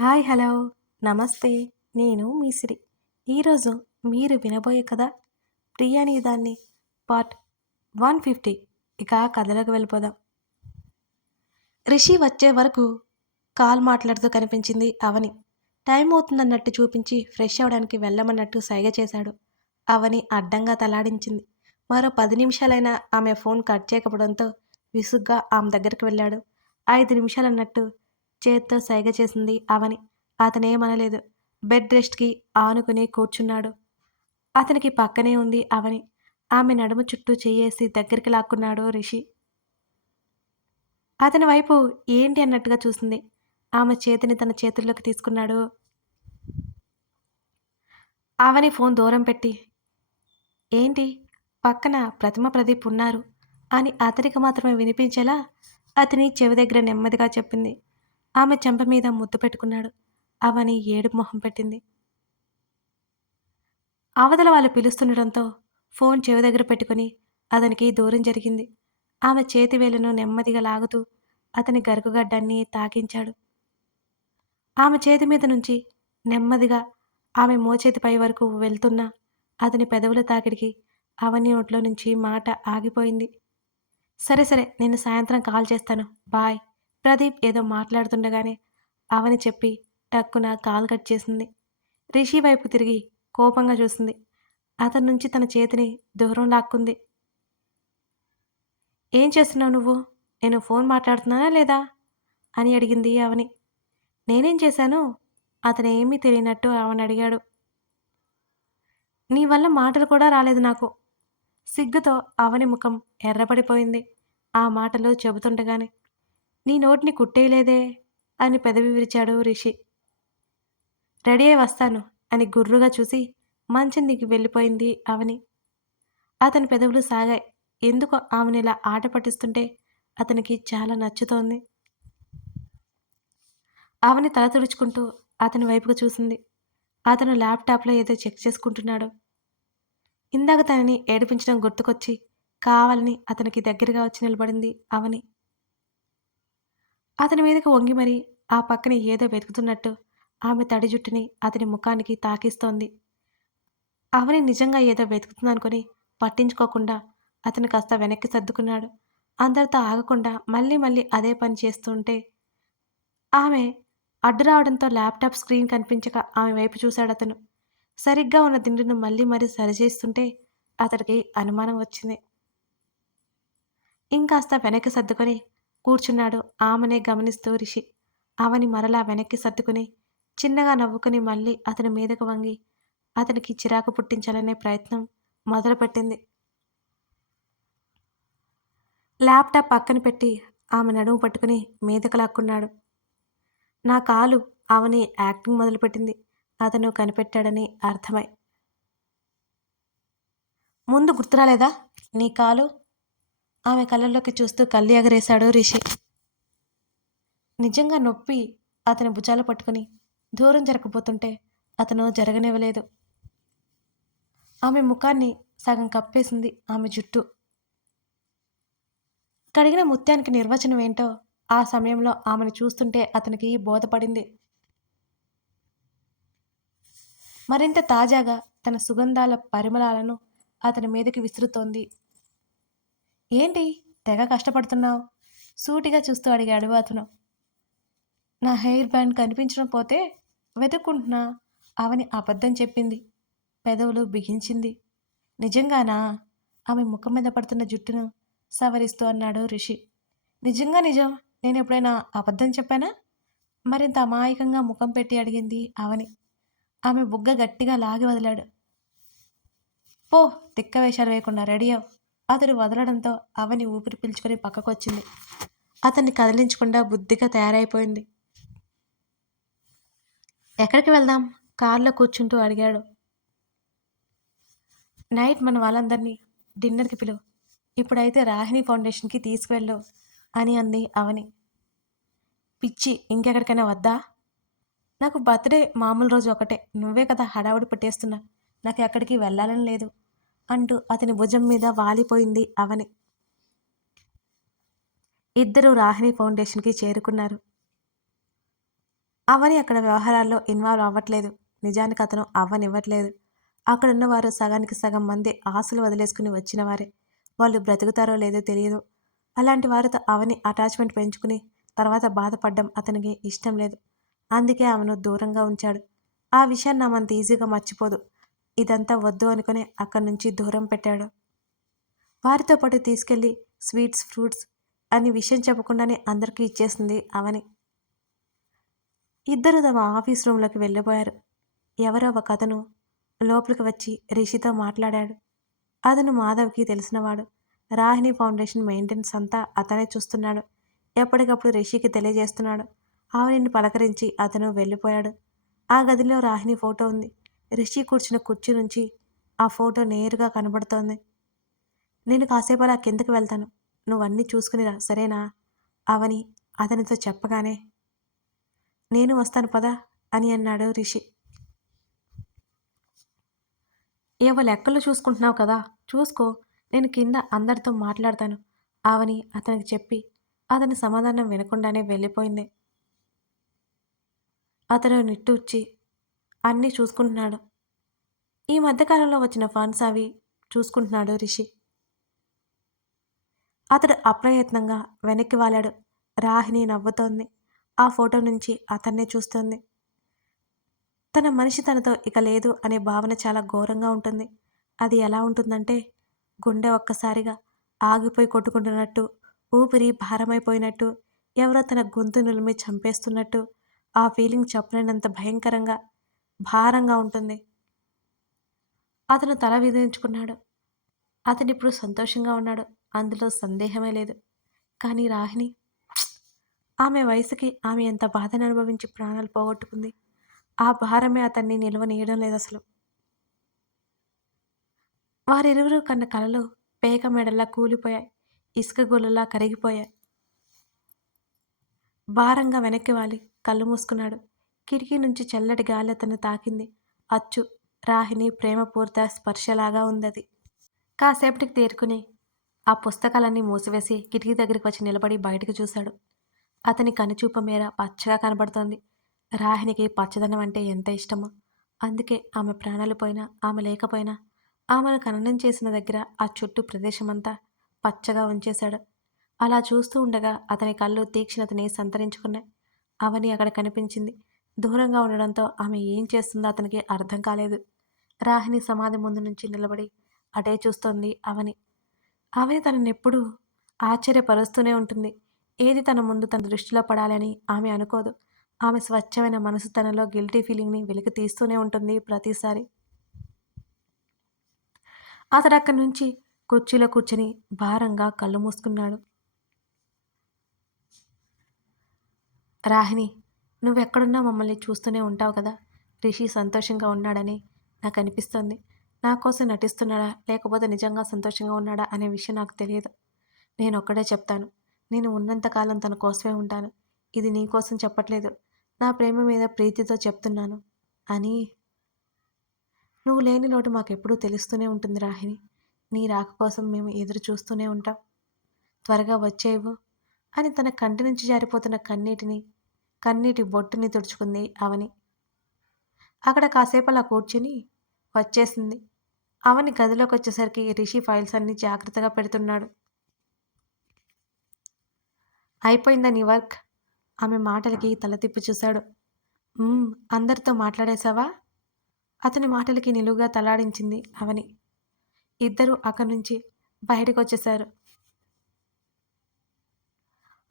Hi hello. నమస్తే. నేను మీసిరి ఈరోజు మీరు వినబోయే కథ ప్రియాని దాన్ని పార్ట్ వన్ ఫిఫ్టీ. ఇక కథలోకి వెళ్ళిపోదాం. రిషి వచ్చే వరకు కాల్ మాట్లాడుతూ కనిపించింది అవని. టైం అవుతుందన్నట్టు చూపించి ఫ్రెష్ అవ్వడానికి వెళ్ళమన్నట్టు సైగ చేశాడు. అవని అడ్డంగా తలాడించింది. మరో పది నిమిషాలైనా ఆమె ఫోన్ కట్ చేయకపోవడంతో విసుగ్గా ఆమె దగ్గరికి వెళ్ళాడు. ఐదు నిమిషాలన్నట్టు చేత్తో సైగ చేసింది అవని. అతనేమనలేదు బెడ్ రెస్ట్కి ఆనుకుని కూర్చున్నాడు. అతనికి పక్కనే ఉంది అవని. ఆమె నడుము చుట్టూ చెయ్యేసి దగ్గరికి లాక్కున్నాడు రిషి. అతని వైపు ఏంటి అన్నట్టుగా చూసింది. ఆమె చేతిని తన చేతుల్లోకి తీసుకున్నాడు. అవని ఫోన్ దూరం పెట్టి ఏంటి? పక్కన ప్రతిమ ప్రదీప్ ఉన్నారు అని అతనికి మాత్రమే వినిపించేలా అతని చెవి దగ్గర నెమ్మదిగా చెప్పింది. ఆమె చెంప మీద ముద్దు పెట్టుకున్నాడు. అవని ఏడుపు మొహం పెట్టింది. అవతల వాళ్ళు పిలుస్తుండటంతో ఫోన్ చెవి దగ్గర పెట్టుకుని అతనికి దూరం జరిగింది. ఆమె చేతి నెమ్మదిగా లాగుతూ అతని గరుకుగడ్డాన్ని తాకించాడు. ఆమె చేతి మీద నుంచి నెమ్మదిగా ఆమె మోచేతిపై వరకు వెళ్తున్న అతని పెదవుల తాకిడికి అవని నోట్లో నుంచి మాట ఆగిపోయింది. సరే సరే నేను సాయంత్రం కాల్ చేస్తాను. బాయ్. ప్రదీప్ ఏదో మాట్లాడుతుండగానే అవని చెప్పి టక్కున కాల్ కట్ చేసింది. రిషి వైపు తిరిగి కోపంగా చూసింది. అతని నుంచి తన చేతిని దూరం లాక్కుంది. ఏం చేస్తున్నావు నువ్వు? నేను ఫోన్ మాట్లాడుతున్నానా లేదా? అని అడిగింది అవని. నేనేం చేశాను? అతను ఏమీ తెలియనట్టు అవని అడిగాడు. నీ వల్ల మాటలు కూడా రాలేదు నాకు. సిగ్గుతో అవని ముఖం ఎర్రపడిపోయింది ఆ మాటలు చెబుతుండగానే నీ నోటిని కుట్టేయలేదే? అని పెదవి విరిచాడు రిషి. రెడీ అయి వస్తాను అని గుర్రుగా చూసి మంచం దిగి వెళ్ళిపోయింది అవని. అతని పెదవులు సాగాయి. ఎందుకో ఆమెను ఇలా ఆట పట్టిస్తుంటే అతనికి చాలా నచ్చుతోంది. ఆమెని తల తుడుచుకుంటూ అతని వైపుకు చూసింది. అతను ల్యాప్టాప్లో ఏదో చెక్ చేసుకుంటున్నాడు. ఇందాక తనని ఏడిపించడం గుర్తుకొచ్చి కావాలని అతనికి దగ్గరగా వచ్చి నిలబడింది అవని. అతని మీదకి వంగి మరి ఆ పక్కన ఏదో వెతుకుతున్నట్టు ఆమె తడి జుట్టుని అతని ముఖానికి తాకిస్తోంది. అవని నిజంగా ఏదో వెతుకుతుందనుకొని పట్టించుకోకుండా అతను కాస్త వెనక్కి సర్దుకున్నాడు. అందరితో ఆగకుండా మళ్ళీ మళ్ళీ అదే పని చేస్తుంటే ఆమె అడ్డు రావడంతో ల్యాప్టాప్ స్క్రీన్ కనిపించక ఆమె వైపు చూశాడు అతను. సరిగ్గా ఉన్న దిండును మళ్ళీ మరీ సరిచేస్తుంటే అతడికి అనుమానం వచ్చింది. ఇంకాస్త వెనక్కి సర్దుకొని కూర్చున్నాడు. ఆమెనే గమనిస్తూ రిషి. అవని మరలా వెనక్కి సర్దుకుని చిన్నగా నవ్వుకుని మళ్ళీ అతని మీదకు వంగి అతనికి చిరాకు పుట్టించాలనే ప్రయత్నం మొదలుపెట్టింది. ల్యాప్టాప్ పక్కన పెట్టి ఆమె నడుము పట్టుకుని మీదకు లాక్కున్నాడు. నా కాలు అవని యాక్టింగ్ మొదలుపెట్టింది. అతను కనిపెట్టాడని అర్థమై. ముందు గుర్తురాలేదా? నీ కాలు ఆమె కళ్ళల్లోకి చూస్తూ కళ్ళు ఎగరేశాడు రిషి. నిజంగా నొప్పి అతని భుజాలు పట్టుకుని దూరం జరగబోతుంటే అతను జరగనివ్వలేదు. ఆమె ముఖాన్ని సగం కప్పేసింది ఆమె జుట్టు. కడిగిన ముత్యానికి నిర్వచనం ఏంటో ఆ సమయంలో ఆమెను చూస్తుంటే అతనికి బోధపడింది. మరింత తాజాగా తన సుగంధాల పరిమళాలను అతని మీదకి విసురుతోంది. ఏంటి? తెగ కష్టపడుతున్నావు? సూటిగా చూస్తూ అడిగాడు అతను. నా హెయిర్ బ్యాండ్ కనిపించడం పోతే వెతుక్కుంటున్నా అవని అబద్ధం చెప్పింది. పెదవులు బిగించింది. నిజంగానా? ఆమె ముఖం మీద పడుతున్న జుట్టును సవరిస్తూ అన్నాడు రిషి. నిజంగా నిజం. నేను ఎప్పుడైనా అబద్ధం చెప్పానా? మరింత అమాయకంగా ముఖం పెట్టి అడిగింది అవని ఆమె బుగ్గ గట్టిగా లాగి వదిలాడు. పో తిక్క వేషాలు వేయకుండా రెడీ అవు అతడు వదలడంతో అవని ఊపిరి పీల్చుకొని పక్కకొచ్చింది. అతన్ని కదిలించకుండా బుద్ధిగా తయారైపోయింది. ఎక్కడికి వెళ్దాం? కారులో కూర్చుంటూ అడిగాడు. నైట్ మన వాళ్ళందరినీ డిన్నర్కి పిలువు ఇప్పుడైతే రాహిణి ఫౌండేషన్కి తీసుకువెళ్ళు అని అంది అవని. పిచ్చి ఇంకెక్కడికైనా వద్దా? నాకు బర్త్డే మామూలు రోజు ఒకటే. నువ్వే కదా హడావుడి పెట్టేస్తున్నా. నాకు ఎక్కడికి వెళ్ళాలని లేదు. అంటూ అతని భుజం మీద వాలిపోయింది అవని. ఇద్దరు రాహిణి ఫౌండేషన్కి చేరుకున్నారు. అవని అక్కడ వ్యవహారాల్లో ఇన్వాల్వ్ అవ్వట్లేదు. నిజానికి అతను అవ్వనివ్వట్లేదు. అక్కడున్న వారు సగానికి సగం మంది ఆశలు వదిలేసుకుని వచ్చిన వారే. వాళ్ళు బ్రతుకుతారో లేదో తెలియదు. అలాంటి వారితో అవని అటాచ్మెంట్ పెంచుకుని తర్వాత బాధపడడం అతనికి ఇష్టం లేదు. అందుకే ఆమెను దూరంగా ఉంచాడు. ఆ విషయాన్ని ఆమె ఈజీగా మర్చిపోదు. ఇదంతా వద్దు అనుకుని అక్కడి నుంచి దూరం పెట్టాడు. వారితో పాటు తీసుకెళ్ళి స్వీట్స్ ఫ్రూట్స్ అని విషయం చెప్పకుండానే అందరికీ ఇచ్చేసింది అవని. ఇద్దరు తమ ఆఫీస్ రూమ్లోకి వెళ్ళిపోయారు. ఎవరో ఒక అతను లోపలికి వచ్చి రిషితో మాట్లాడాడు. అతను మాధవ్కి తెలిసినవాడు. రాహిణి ఫౌండేషన్ మెయింటెనెన్స్ అంతా అతనే చూస్తున్నాడు. ఎప్పటికప్పుడు రిషికి తెలియజేస్తున్నాడు. ఆవిడని పలకరించి అతను వెళ్ళిపోయాడు. ఆ గదిలో రాహిణి ఫోటో ఉంది. రిషి కూర్చున్న కుర్చీ నుంచి ఆ ఫోటో నేరుగా కనబడుతోంది. నేను కాసేపు అలా కిందకి వెళ్తాను. నువ్వన్నీ చూసుకునిరా సరేనా? అవని అతనితో చెప్పగానే నేను వస్తాను పదా అని అన్నాడు రిషి. ఏవో లెక్కలు చూసుకుంటున్నావు కదా చూసుకో నేను కింద అందరితో మాట్లాడతాను ఆవని అతనికి చెప్పి అతని సమాధానం వినకుండానే వెళ్ళిపోయింది. అతను నిట్టూర్చి అన్నీ చూసుకుంటున్నాడు. ఈ మధ్యకాలంలో వచ్చిన ఫండ్స్ అవి చూసుకుంటున్నాడు రిషి. అతడు అప్రయత్నంగా వెనక్కి వాలాడు. రాహిణి నవ్వుతోంది. ఆ ఫోటో నుంచి అతన్నే చూస్తోంది. తన మనిషి తనతో ఇక లేదు అనే భావన చాలా ఘోరంగా ఉంటుంది. అది ఎలా ఉంటుందంటే గుండె ఒక్కసారిగా ఆగిపోయి కొట్టుకుంటున్నట్టు ఊపిరి భారమైపోయినట్టు ఎవరో తన గొంతు నులిమి చంపేస్తున్నట్టు ఆ ఫీలింగ్ చెప్పలేనంత భయంకరంగా భారంగా ఉంటుంది. అతను తల విధించుకున్నాడు అతను ఇప్పుడు సంతోషంగా ఉన్నాడు. అందులో సందేహమే లేదు. కానీ రాహిణి ఆమె వయసుకి ఆమె ఎంత బాధను అనుభవించి ప్రాణాలు పోగొట్టుకుంది. ఆ భారమే అతన్ని నిలవనీయడం లేదు అసలు. వారిరువురు కన్న కలలు పేక మెడల్లా కూలిపోయాయి. ఇసుక గోలలా కరిగిపోయాయి. భారంగా వెనక్కి వాలి. కళ్ళు మూసుకున్నాడు. కిటికీ నుంచి చల్లటి గాలి అతను తాకింది. అచ్చు రాహిణి ప్రేమపూర్త స్పర్శలాగా ఉందది. కాసేపటికి తేరుకుని ఆ పుస్తకాలన్నీ మూసివేసి కిటికీ దగ్గరికి వచ్చి నిలబడి బయటకు చూశాడు. అతని కనుచూపు మేర పచ్చగా కనబడుతోంది. రాహిణికి పచ్చదనం అంటే ఎంత ఇష్టమో. అందుకే ఆమె ప్రాణాలు పోయినా ఆమె లేకపోయినా ఆమెను ఖననం చేసిన దగ్గర ఆ చుట్టూ ప్రదేశమంతా పచ్చగా ఉంచేశాడు. అలా చూస్తూ ఉండగా అతని కళ్ళు తీక్షణతని సంతరించుకున్నాయి. అవని అక్కడ కనిపించింది. దూరంగా ఉండడంతో ఆమె ఏం చేస్తుందో అతనికి అర్థం కాలేదు. రాహిణి సమాధి ముందు నుంచి నిలబడి అటే చూస్తోంది అవని. అవని తనని ఎప్పుడూ ఆశ్చర్యపరుస్తూనే ఉంటుంది. ఏది తన ముందు తన దృష్టిలో పడాలని ఆమె అనుకోదు. ఆమె స్వచ్ఛమైన మనసు తనలో గిల్టీ ఫీలింగ్ని వెలికి తీస్తూనే ఉంటుంది ప్రతిసారి. అతడు అక్కడి నుంచి కుర్చీలో కూర్చొని భారంగా కళ్ళు మూసుకున్నాడు. రాహిణి నువ్వెక్కడున్నా మమ్మల్ని చూస్తూనే ఉంటావు కదా. రిషి సంతోషంగా ఉన్నాడని నాకు అనిపిస్తోంది నా కోసం నటిస్తున్నాడా? లేకపోతే నిజంగా సంతోషంగా ఉన్నాడా? అనే విషయం నాకు తెలియదు. నేను ఒక్కడే చెప్తాను. నేను ఉన్నంతకాలం తన కోసమే ఉంటాను. ఇది నీ కోసం చెప్పట్లేదు. నా ప్రేమ మీద ప్రీతితో చెప్తున్నాను. అని నువ్వు లేని లోటు మాకెప్పుడూ తెలుస్తూనే ఉంటుంది రాహిణి. నీ రాక కోసం మేము ఎదురు చూస్తూనే ఉంటాం. త్వరగా వచ్చేవు అని తన కంటి నుంచి జారిపోతున్న కన్నీటిని కన్నీటి బొట్టుని తుడుచుకుంది అవని. అక్కడ కాసేపు అలా కూర్చుని వచ్చేసింది. అవని గదిలోకి వచ్చేసరికి రిషి ఫైల్స్ అన్ని జాగ్రత్తగా పెడుతున్నాడు. అయిపోయిందా నీ వర్క్? ఆమె మాటలకి తల తిప్పి చూశాడు. అందరితో మాట్లాడేశావా? అతని మాటలకి నిలువుగా తలాడించింది అవని. ఇద్దరు అక్కడి నుంచి బయటకు వచ్చేశారు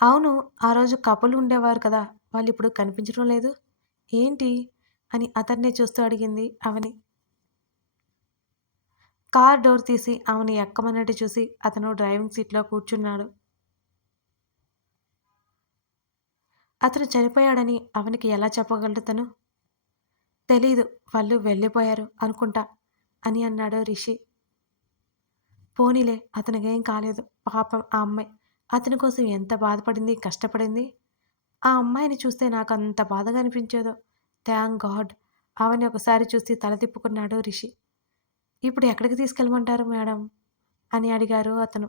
అవును ఆ రోజు కపులు ఉండేవారు కదా. వాళ్ళు ఇప్పుడు కనిపించడం లేదు. ఏంటి? అని అతన్నే చూస్తూ అడిగింది అవని. కార్ డోర్ తీసి ఆమెను ఎక్కమన్నట్టు చూసి అతను డ్రైవింగ్ సీట్లో కూర్చున్నాడు. అతను చనిపోయాడని అవనికి ఎలా చెప్పగలడు తను? తెలీదు వాళ్ళు వెళ్ళిపోయారు అనుకుంటా అని అన్నాడు రిషి. పోనీలే అతనికేం కాలేదు పాపం ఆ అమ్మాయి. అతని కోసం ఎంత బాధపడింది కష్టపడింది? ఆ అమ్మాయిని చూస్తే నాకు అంత బాధగా అనిపించేదో థ్యాంక్ గాడ్. ఆమెని ఒకసారి చూసి తల తిప్పుకున్నాడు రిషి. ఇప్పుడు ఎక్కడికి తీసుకెళ్ళమంటారు మేడం? అని అడిగారు అతను.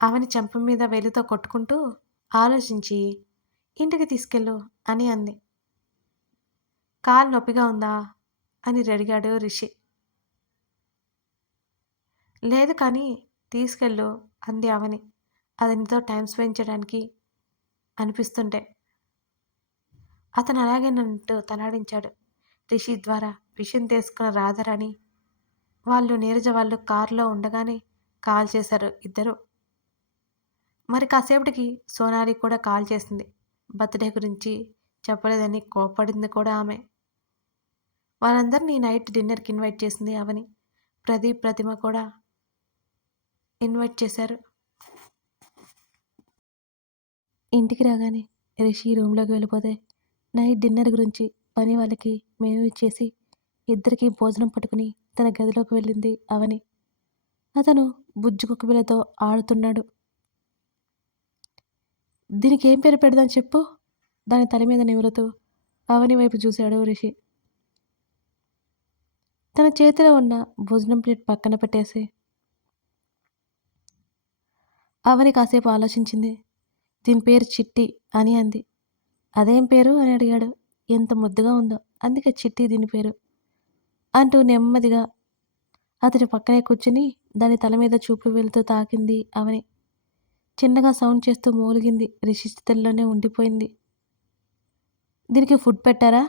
ఆమెని చెంప మీద వెలితో కొట్టుకుంటూ ఆలోచించి ఇంటికి తీసుకెళ్ళు అని అంది. కాలు నొప్పిగా ఉందా? అని అడిగాడు రిషి. లేదు కానీ తీసుకెళ్ళు అంది అవని అతనితో టైం స్పెండ్ చేయడానికి అనిపిస్తుంటే. అతను అలాగే నన్ను తలాడించాడు. రిషి ద్వారా విషయం తెలుసుకున్న రాధారాణి. వాళ్ళు నీరజ వాళ్ళు కారులో ఉండగానే కాల్ చేశారు ఇద్దరు. మరి కాసేపటికి సోనాలి కూడా కాల్ చేసింది. బర్త్డే గురించి చెప్పలేదని కోపడింది కూడా ఆమె. వాళ్ళందరినీ నైట్ డిన్నర్కి ఇన్వైట్ చేసింది అవని. ప్రదీప్ ప్రతిమ కూడా ఇన్వైట్ చేశారు. ఇంటికి రాగానే రిషి రూమ్లోకి వెళ్ళిపోతే నైట్ డిన్నర్ గురించి పని వాళ్ళకి మేము ఇచ్చేసి ఇద్దరికి భోజనం పట్టుకుని తన గదిలోకి వెళ్ళింది అవని. అతను బుజ్జి కుక్కపిల్లతో ఆడుతున్నాడు. దీనికి ఏం పేరు పెడదాం చెప్పు? దాని తల మీద నిమురుతూ అవని వైపు చూశాడు రిషి. తన చేతిలో ఉన్న భోజనం ప్లేట్ పక్కన పెట్టేసి అవని కాసేపు ఆలోచించింది. దీని పేరు చిట్టి అని అంది. అదేం పేరు? అని అడిగాడు. ఎంత ముద్దుగా ఉందో. అందుకే చిట్టి దీని పేరు అంటూ నెమ్మదిగా అతడి పక్కనే కూర్చుని దాని తల మీద చూపు వెళుతూ తాకింది అవని. చిన్నగా సౌండ్ చేస్తూ మూలిగింది. రిషి ఉండిపోయింది. దీనికి ఫుడ్ పెట్టారా?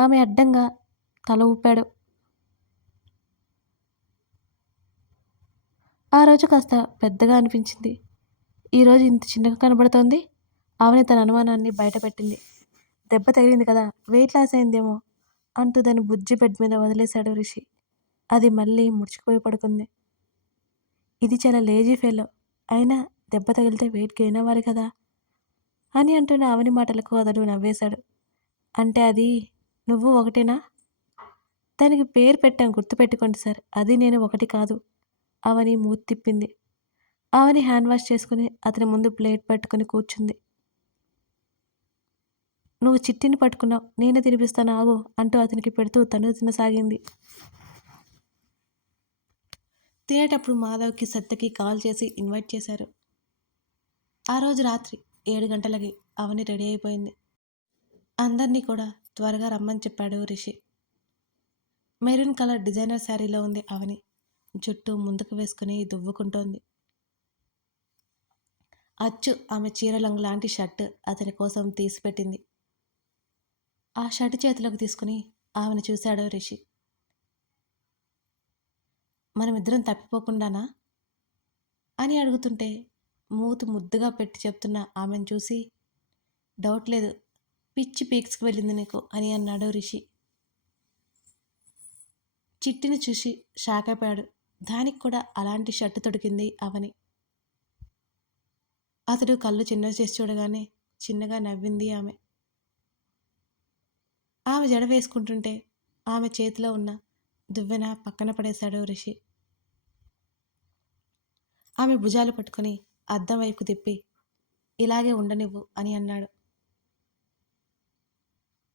ఆమె అడ్డంగా తల ఊపాడు. ఆ రోజు కాస్త పెద్దగా అనిపించింది. ఈరోజు ఇంత చిన్నగా కనబడుతోంది. ఆమె తన అనుమానాన్ని బయటపెట్టింది. దెబ్బ తగిలింది కదా వెయిట్ లాస్ అయిందేమో అంటూ దాన్ని బుజ్జి బెడ్ మీద వదిలేశాడు రిషి. అది మళ్ళీ ముడుచుకుపోయి పడుకుంది. ఇది చాలా లేజీ ఫెలో. అయినా దెబ్బ తగిలితే వెయిట్ గెయిన్ అవ్వాలి కదా అని అంటున్న అవని మాటలకు అతడు నవ్వేశాడు. అంటే అది నువ్వు ఒకటేనా? దానికి పేరు పెట్టాం గుర్తుపెట్టుకోండి సార్. అది నేను ఒకటి కాదు. అవని మూతి తిప్పింది. ఆవని హ్యాండ్ వాష్ చేసుకుని అతని ముందు ప్లేట్ పట్టుకుని కూర్చుంది. నువ్వు చిట్టిని పట్టుకున్నావు నేనే తినిపిస్తాను ఆగు అంటూ అతనికి పెడుతూ తను తినసాగింది. తినేటప్పుడు మాధవ్కి సత్యకి కాల్ చేసి ఇన్వైట్ చేశారు. ఆ రోజు రాత్రి ఏడు గంటలకి అవని రెడీ అయిపోయింది. అందరినీ కూడా త్వరగా రమ్మని చెప్పాడు రిషి. మెరూన్ కలర్ డిజైనర్ శారీలో ఉంది అవని. జుట్టు ముందుకు వేసుకుని దువ్వుకుంటోంది. అచ్చు ఆమె చీరలంగు లాంటి షర్ట్ అతని కోసం తీసిపెట్టింది. ఆ షర్ట్ చేతిలోకి తీసుకుని ఆమెను చూశాడు రిషి. మనమిద్దరం తప్పిపోకుండానా? అని అడుగుతుంటే మూతు ముద్దుగా పెట్టి చెప్తున్న ఆమెను చూసి డౌట్ లేదు పిచ్చి పీక్స్కి వెళ్ళింది నీకు అని అన్నాడు రిషి. చిట్టిని చూసి షాక్ అయిపోయాడు. దానికి కూడా అలాంటి షర్టు తొడికింది అవని. అతడు కళ్ళు చిన్నవి చేసి చూడగానే చిన్నగా నవ్వింది ఆమె. ఆమె జడ వేసుకుంటుంటే ఆమె చేతిలో ఉన్న దువ్వెన పక్కన పడేశాడు రిషి. ఆమె భుజాలు పట్టుకుని అద్దం వైపు తిప్పి ఇలాగే ఉండనివ్వు అని అన్నాడు.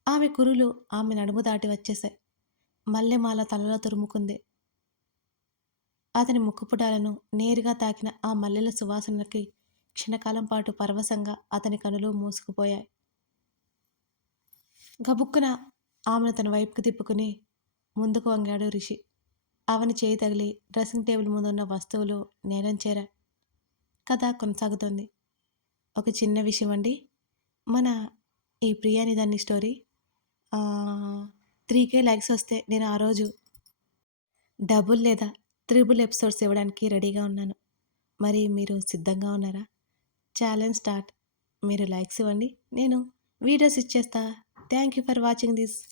ఆమె కురులు ఆమె నడుము దాటి వచ్చేశాయి. మల్లెమాల తలలో తురుముకుంది. అతని ముక్కుపుటాలను నేరుగా తాకిన ఆ మల్లెల సువాసనలకి క్షణకాలం పాటు పరవశంగా అతని కనులు మూసుకుపోయాయి. గబుక్కున ఆమెను తన వైపుకి తిప్పుకుని ముందుకు వంగాడు రిషి. ఆమెను చేయి తగిలి డ్రెస్సింగ్ టేబుల్ ముందున్న వస్తువులు నేలం చేరా. కథ కొనసాగుతుంది. ఒక చిన్న విషయం అండి. మన ఈ ప్రియాని దాన్ని స్టోరీ త్రీ కే లైక్స్ వస్తే నేను ఆ రోజు డబుల్ లేదా త్రిబుల్ ఎపిసోడ్స్ ఇవ్వడానికి రెడీగా ఉన్నాను. మరి మీరు సిద్ధంగా ఉన్నారా? Challenge start. మీరు లైక్స్ ఇవ్వండి. నేను వీడియోస్ ఇచ్చేస్తా. Thank you for watching this.